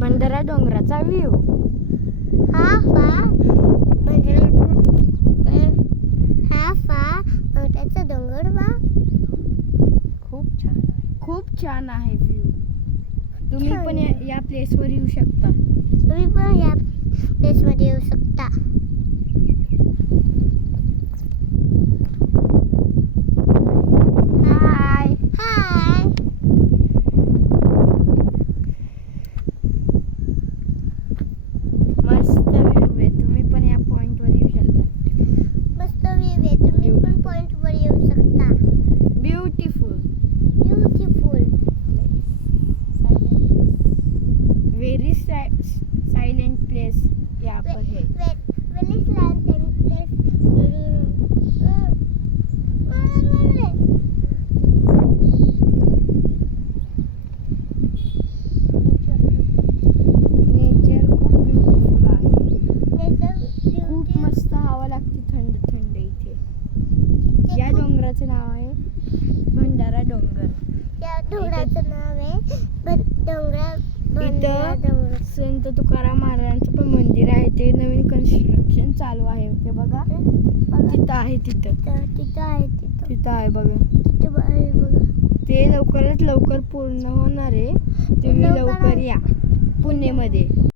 भंडारा डोंगराचा व्ह्यू. हा त्याचा डोंगर बा खूप छान आहे व्ह्यू. तुम्ही पण या प्लेसवर येऊ शकता. तुम्ही पण या प्लेसमध्ये येऊ शकता. हाय हाय. मस्त व्ह्यू आहे. तुम्ही पण या पॉइंटवर येऊ शकता. मस्त व्ह्यू आहे. तुम्ही पण पॉइंटवर येऊ शकता. ब्युटिफुल व्हेरी सायलेंट प्लेस यहाँ पर है. very silent place. नेचर खूप ब्युटिफुल आहे. खूप मस्त हवा लागते थंड थंड इथे. या डोंगराचं नाव आहे भंडारा डोंगर. या डोंगराचं नाव आहे इथं संत तुकाराम महाराजांचं पण मंदिर आहे. ते नवीन कन्स्ट्रक्शन चालू आहे. ते बघा तिथं आहे. तिथं आहे बघा. ते लवकरात लवकर पूर्ण होणार आहे. तुम्ही लवकर या पुणेमध्ये.